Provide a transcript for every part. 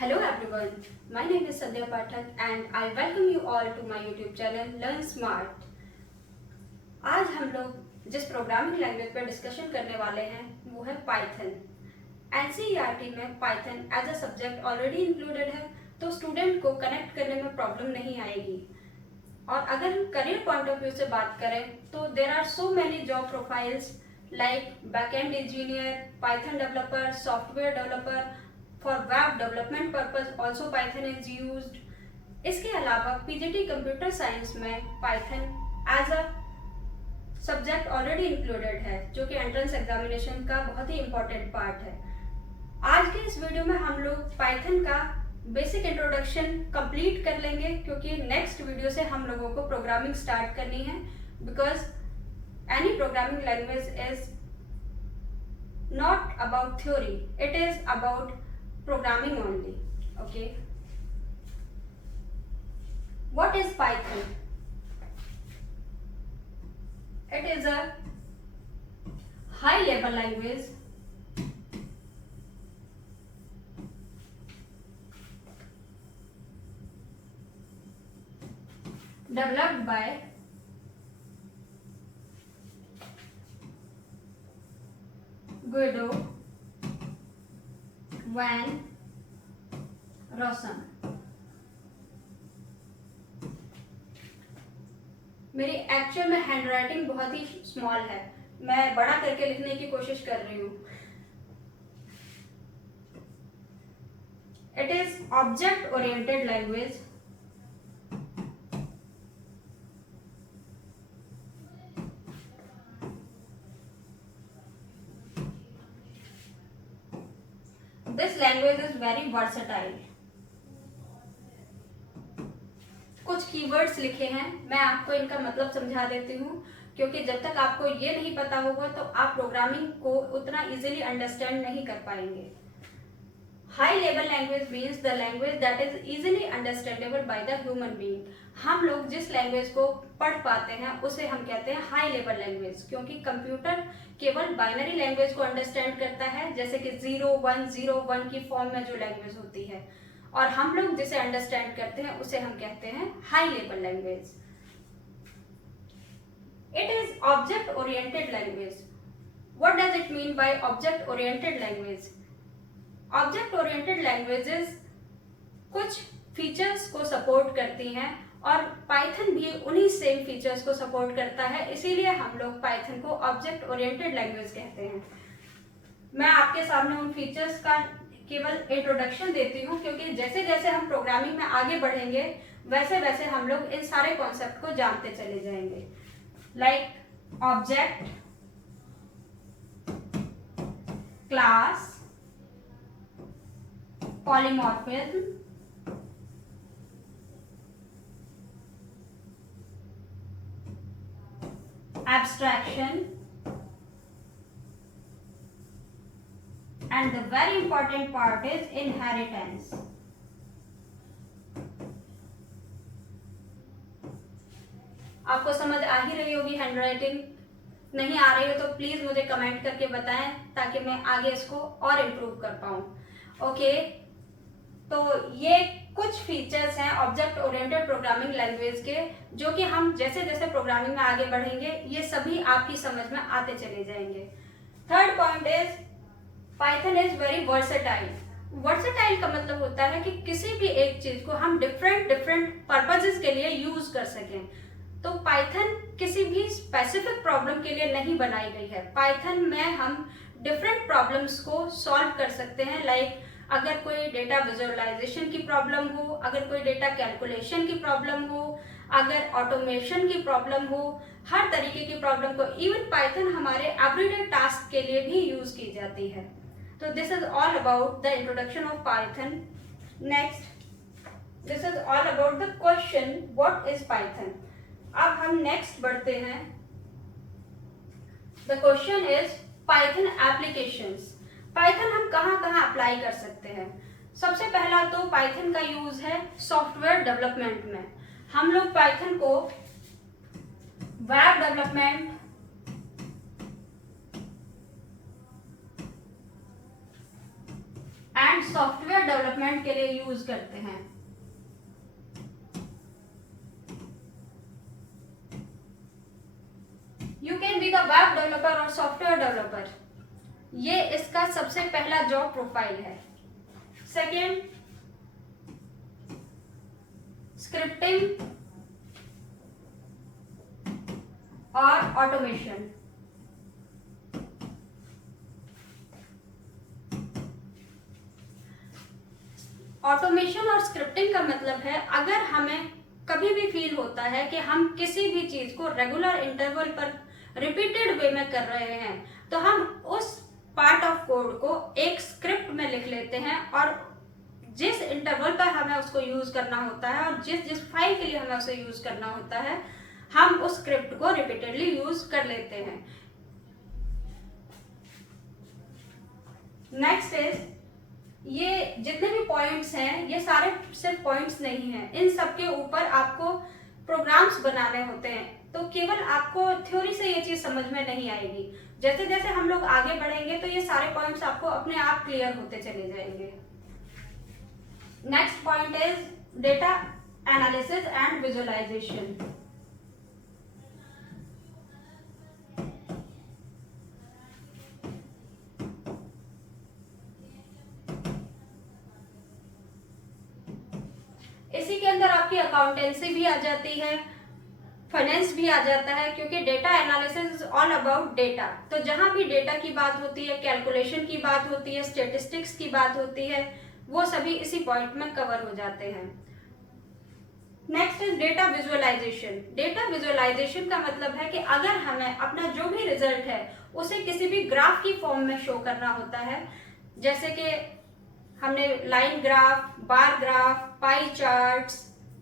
Hello everyone, my name is Sandhya Pathak and I welcome you all to my YouTube channel Learn Smart। आज हम लोग जिस programming language पर discussion करने वाले हैं वो है पाइथन। एनसीईआरटी में Python as a subject already included है, तो स्टूडेंट को कनेक्ट करने में प्रॉब्लम नहीं आएगी। और अगर करियर पॉइंट ऑफ व्यू से बात करें तो there are so many job profiles like backend engineer, Python developer, software developer. For web development purpose also Python is used। इसके अलावा पीजीटी कंप्यूटर साइंस में Python as a subject already included है, जो कि एंट्रेंस एग्जामिनेशन का बहुत ही important part है। आज के इस वीडियो में हम लोग पाइथन का बेसिक इंट्रोडक्शन कंप्लीट कर लेंगे, क्योंकि नेक्स्ट वीडियो से हम लोगों को प्रोग्रामिंग स्टार्ट करनी है। Because any programming language is not about theory, it is about programming only। okay, what is Python? It is a high level language developed by Guido van Rossum। मेरी actual में hand writing बहुत ही small है, मैं बड़ा करके लिखने की कोशिश कर रही हूँ। It is object oriented language This language is very versatile। कुछ कीवर्ड्स लिखे हैं, मैं आपको इनका मतलब समझा देती हूँ, क्योंकि जब तक आपको ये नहीं पता होगा तो आप प्रोग्रामिंग को उतना इजीली अंडरस्टैंड नहीं कर पाएंगे। High level language means the language that is easily understandable by the human being. हम लोग जिस लैंग्वेज को पढ़ पाते हैं उसे हम कहते हैं हाई लेवल लैंग्वेज, क्योंकि कंप्यूटर केवल बाइनरी लैंग्वेज को अंडरस्टैंड करता है, जैसे कि 0101 की फॉर्म में जो लैंग्वेज होती है, और हम लोग जिसे अंडरस्टैंड करते हैं उसे हम कहते हैं high level language. It is object oriented language. What does it mean by object oriented language? Object oriented languages कुछ फीचर्स को सपोर्ट करती हैं और पाइथन भी उन्हीं सेम फीचर्स को सपोर्ट करता है, इसीलिए हम लोग पाइथन को ऑब्जेक्ट ओरिएंटेड लैंग्वेज कहते हैं। मैं आपके सामने उन फीचर्स का केवल इंट्रोडक्शन देती हूँ, क्योंकि जैसे जैसे हम प्रोग्रामिंग में आगे बढ़ेंगे वैसे वैसे हम लोग इन सारे कॉन्सेप्ट को जानते चले जाएंगे। Like object, class, polymorphism, abstraction, and the very important part is inheritance। आपको समझ आ ही रही होगी हैंड राइटिंग, नहीं आ रही हो तो प्लीज मुझे कमेंट करके बताएं, ताकि मैं आगे इसको और इम्प्रूव कर पाऊं। ओके, तो ये कुछ फीचर्स हैं ऑब्जेक्ट ओरिएंटेड प्रोग्रामिंग लैंग्वेज के, जो कि हम जैसे जैसे प्रोग्रामिंग में आगे बढ़ेंगे ये सभी आपकी समझ में आते चले जाएंगे। Third point is Python is very versatile. Versatile का मतलब होता है कि किसी भी एक चीज को हम डिफरेंट पर्पजेस के लिए यूज कर सकें। तो पाइथन किसी भी स्पेसिफिक प्रॉब्लम के लिए नहीं बनाई गई है। पाइथन में हम डिफरेंट प्रॉब्लम्स को सॉल्व कर सकते हैं। लाइक अगर कोई डेटा विजुअलाइजेशन की प्रॉब्लम हो, अगर कोई डेटा कैलकुलेशन की प्रॉब्लम हो, अगर ऑटोमेशन की प्रॉब्लम हो, हर तरीके की प्रॉब्लम को इवन पाइथन हमारे एवरीडे टास्क के लिए भी यूज की जाती है। तो this is all about the introduction of Python. Next, this is all about the question what is Python. अब हम नेक्स्ट बढ़ते हैं। The question is Python applications. Python हम कहाँ कहाँ अप्लाई कर सकते हैं? सबसे पहला तो पाइथन का यूज है सॉफ्टवेयर डेवलपमेंट में। हम लोग पाइथन को वेब डेवलपमेंट, सॉफ्टवेयर डेवलपमेंट के लिए यूज करते हैं। You can be the web developer और सॉफ्टवेयर डेवलपर, ये इसका सबसे पहला जॉब प्रोफाइल है। सेकेंड, स्क्रिप्टिंग और ऑटोमेशन। ऑटोमेशन और स्क्रिप्टिंग का मतलब है, अगर हमें कभी भी फील होता है कि हम किसी भी चीज को रेगुलर इंटरवल पर रिपीटेड वे में कर रहे हैं, तो हम उस पार्ट ऑफ कोड को एक स्क्रिप्ट में लिख लेते हैं और जिस इंटरवल पर हमें उसको यूज करना होता है और जिस फाइल के लिए हमें उसे यूज करना होता है, हम उस स्क्रिप्ट को रिपीटेडली यूज कर लेते हैं। नेक्स्ट इज, ये जितने भी पॉइंट्स हैं, ये सारे सिर्फ पॉइंट्स नहीं हैं, इन सब के ऊपर आपको प्रोग्राम्स बनाने होते हैं। तो केवल आपको थ्योरी से ये चीज समझ में नहीं आएगी, जैसे जैसे हम लोग आगे बढ़ेंगे तो ये सारे पॉइंट्स आपको अपने आप क्लियर होते चले जाएंगे। Next point is data analysis and visualisation. इसी के अंदर आपकी अकाउंटेंसी भी आ जाती है, फाइनेंस भी आ जाता है, क्योंकि data analysis is all about data. तो जहां भी डेटा की बात होती है, कैलकुलेशन की बात होती है, स्टेटिस्टिक्स की बात होती है, वो सभी इसी पॉइंट में कवर हो जाते हैं। Next is data visualisation. Data visualisation का मतलब है कि अगर हमें अपना जो भी रिजल्ट है उसे किसी भी ग्राफ की फॉर्म में शो करना होता है, जैसे कि हमने line graph, bar graph, pie charts,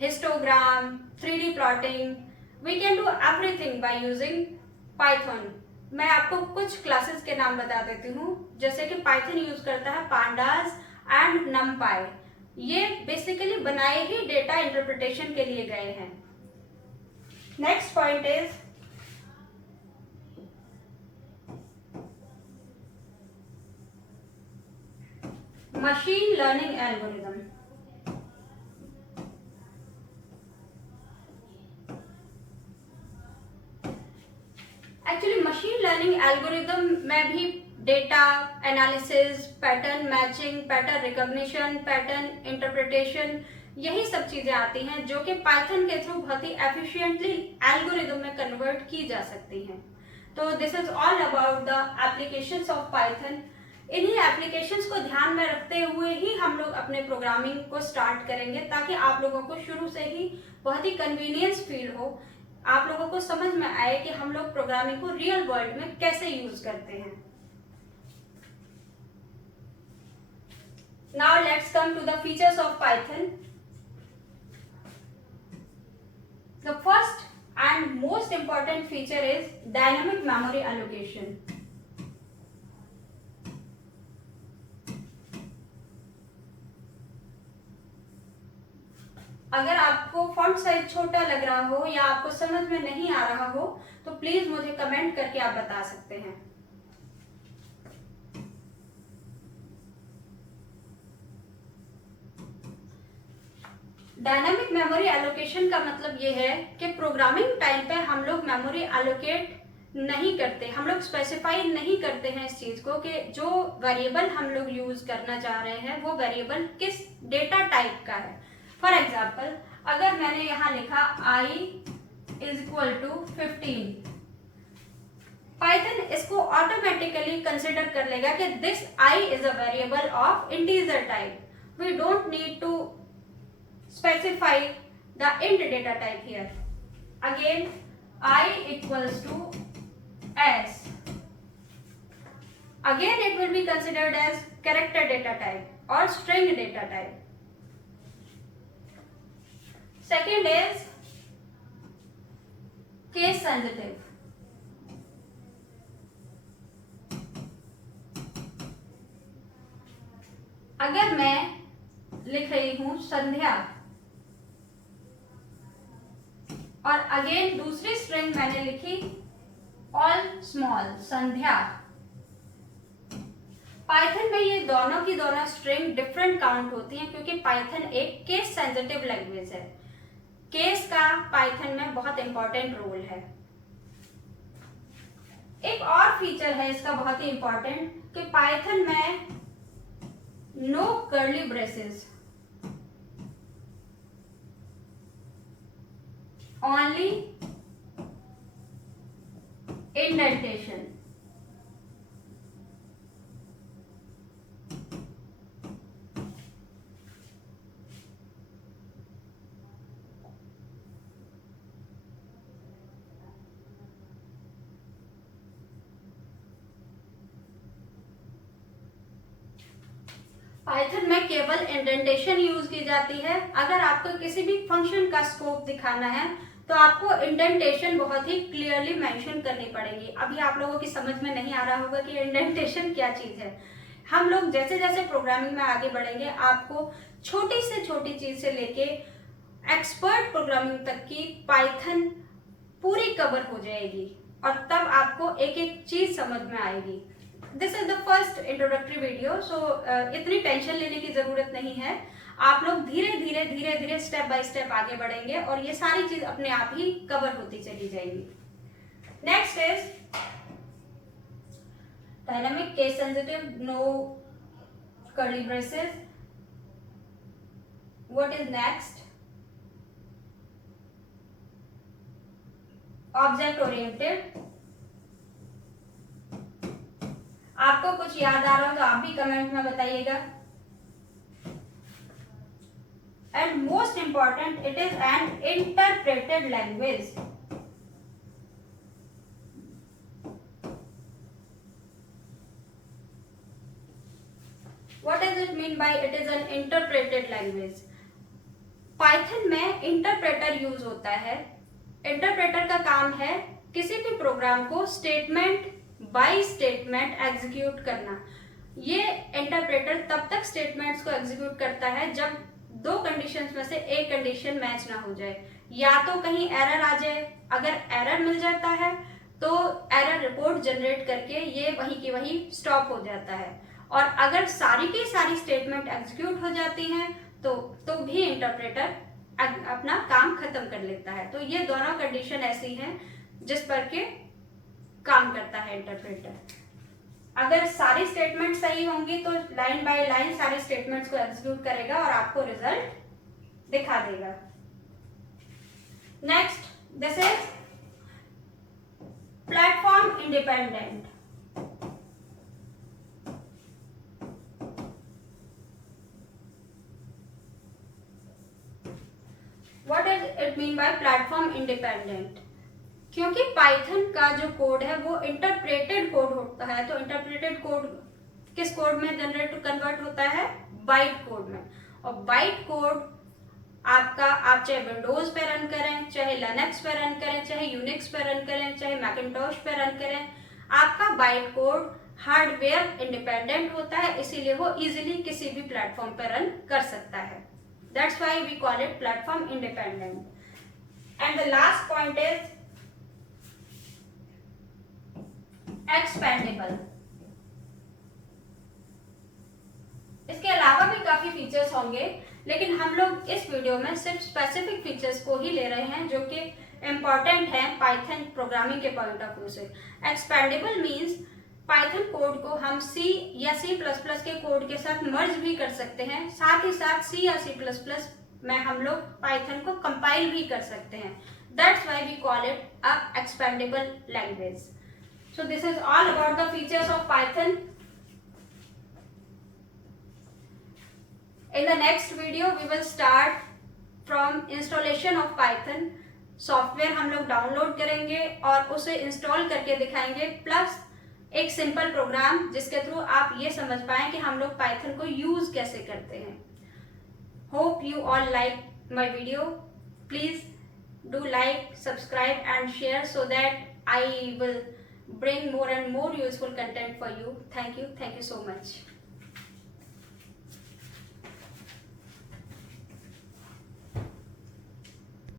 histogram, 3D plotting, we can do everything by using Python. मैं आपको कुछ क्लासेस के नाम बता देती हूँ, जैसे कि पाइथन यूज करता है पांडास एंड नमपाई। ये बेसिकली बनाए ही डेटा इंटरप्रिटेशन के लिए गए हैं। Next point is machine learning algorithm. Actually machine learning algorithm में भी data analysis, pattern matching, pattern recognition, pattern interpretation, यही सब चीजें आती हैं जो कि पाइथन के थ्रू बहुत ही एफिशिएंटली एल्गोरिदम में कन्वर्ट की जा सकती हैं। तो this is all about the applications of Python. इन्हीं एप्लीकेशंस को ध्यान में रखते हुए ही हम लोग अपने प्रोग्रामिंग को स्टार्ट करेंगे, ताकि आप लोगों को शुरू से ही बहुत ही कन्वीनियंस फील हो, आप लोगों को समझ में आए कि हम लोग प्रोग्रामिंग को रियल वर्ल्ड में कैसे यूज करते हैं। Now let's come to the features of Python. The first and most important feature is dynamic memory allocation. अगर आपको फॉन्ट साइज छोटा लग रहा हो या आपको समझ में नहीं आ रहा हो, तो प्लीज मुझे कमेंट करके आप बता सकते हैं। डायनामिक मेमोरी एलोकेशन का मतलब ये है कि प्रोग्रामिंग टाइम पे हम लोग मेमोरी एलोकेट नहीं करते, हम लोग स्पेसिफाई नहीं करते हैं इस चीज को कि जो वेरिएबल हम लोग यूज करना चाह रहे हैं वो वेरिएबल किस डेटा टाइप का है। फॉर एग्जाम्पल, अगर मैंने यहाँ लिखा i is equal to 15, Python इसको ऑटोमेटिकली कंसिडर कर लेगा कि this i is a variable of integer type. We don't need to specify the int data type here. Again, I equals to s. Again, it will be considered as character data type or string data type. Second is case sensitive. अगर मैं लिख रही हूं संध्या और again दूसरी string मैंने लिखी all small संध्या, Python में ये दोनों की दोनों स्ट्रिंग डिफरेंट काउंट होती हैं क्योंकि पाइथन एक केस सेंसिटिव लैंग्वेज है। केस का पाइथन में बहुत इंपॉर्टेंट रोल है। एक और फीचर है इसका बहुत ही इंपॉर्टेंट कि पाइथन में no curly braces, only indentation. Python में केवल इंडेंटेशन यूज की जाती है। अगर आपको किसी भी फंक्शन का स्कोप दिखाना है तो आपको इंडेंटेशन बहुत ही क्लियरली मेंशन करनी पड़ेगी। अभी आप लोगों की समझ में नहीं आ रहा होगा कि इंडेंटेशन क्या चीज है। हम लोग जैसे जैसे प्रोग्रामिंग में आगे बढ़ेंगे आपको छोटी से छोटी चीज से लेके एक्सपर्ट प्रोग्रामिंग तक की पाइथन पूरी कवर हो जाएगी और तब आपको एक एक चीज समझ में आएगी। This is the first introductory video, so इतनी टेंशन लेने की जरूरत नहीं है। आप लोग धीरे धीरे स्टेप बाय स्टेप आगे बढ़ेंगे और ये सारी चीज अपने आप ही कवर होती चली जाएंगी। Next is dynamic case sensitive, no curly braces. What is next? Object oriented. आपको कुछ याद आ रहा हो तो आप भी कमेंट में बताइएगा। And most important, it is an interpreted language. What does it mean by it is an interpreted language? Python में इंटरप्रेटर यूज होता है। इंटरप्रेटर का काम है किसी भी प्रोग्राम को स्टेटमेंट बाय स्टेटमेंट एग्जीक्यूट करना। ये इंटरप्रेटर तब तक स्टेटमेंट्स को एग्जीक्यूट करता है जब दो कंडीशंस में से एक कंडीशन मैच ना हो जाए, या तो कहीं एरर आ जाए। अगर एरर मिल जाता है तो एरर रिपोर्ट जनरेट करके ये वहीं की वहीं स्टॉप हो जाता है, और अगर सारी की सारी स्टेटमेंट एग्जीक्यूट हो जाती हैं तो भी इंटरप्रेटर अपना काम खत्म कर लेता है। तो ये दोनों कंडीशन ऐसी हैं जिस पर के काम करता है इंटरप्रेटर। अगर सारी स्टेटमेंट सही होंगी तो लाइन बाय लाइन सारी स्टेटमेंट्स को एग्जीक्यूट करेगा और आपको रिजल्ट दिखा देगा। Next, this is platform independent. What does it mean by platform independent? क्योंकि पाइथन का जो कोड है वो इंटरप्रेटेड कोड होता है, तो इंटरप्रेटेड कोड किस कोड में कन्वर्ट होता है? बाइट कोड में। और बाइट कोड आपका, आप चाहे विंडोज पे रन करें, चाहे लिनक्स पे रन करें, चाहे यूनिक्स पे रन करें, चाहे मैकिन्टॉश पे रन करें, आपका बाइट कोड हार्डवेयर इंडिपेंडेंट होता है, इसीलिए वो इजिली किसी भी प्लेटफॉर्म पे रन कर सकता है। That's why we call it platform independent. And the last point is expandable. इसके अलावा भी काफी फीचर्स होंगे, लेकिन हम लोग इस वीडियो में सिर्फ स्पेसिफिक फीचर्स को ही ले रहे हैं जो कि इंपॉर्टेंट है पाइथन प्रोग्रामिंग के पॉइंट ऑफ व्यू से। एक्सपेंडेबल मींस पाइथन कोड को हम C या C++ के कोड के साथ मर्ज भी कर सकते हैं, साथ ही साथ C या C++ में हम लोग पाइथन को कंपाइल भी कर सकते हैं। That's why we call it a expandable language. So this is all about the features of Python. In the next video we will start from installation of Python. Software हम लोग download करेंगे और उसे install करके दिखाएंगे, plus एक simple programme जिसके through आप ये समझ पाएं कि हम लोग पाइथन को यूज कैसे करते हैं। Hope you all like my video. Please do like, subscribe and share so that I will bring more and more useful content for you. Thank you so much.